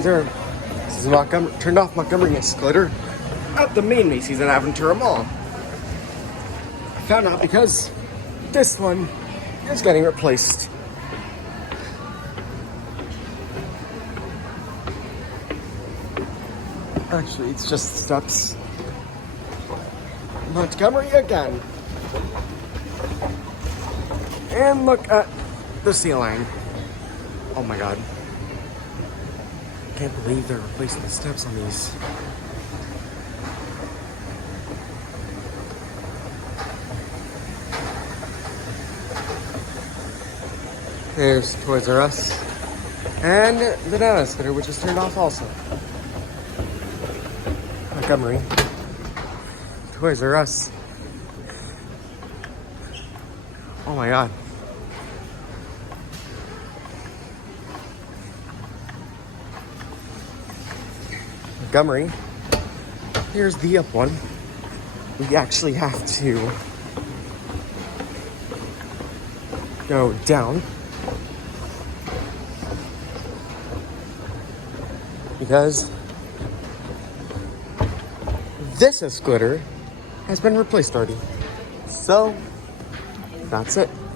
Aventura. This is turned off Montgomery escalator at the main Macy's at Aventura Mall. I found out because this one is getting replaced. Actually, it's just steps. Montgomery again. And look at the ceiling. Oh my god. Can't believe they're replacing the steps on these. There's Toys R Us. And the down escalator, which is turned off also. Montgomery. Toys R Us. Oh my god. Montgomery. Here's the up one. We actually have to go down because this escalator has been replaced already. So that's it.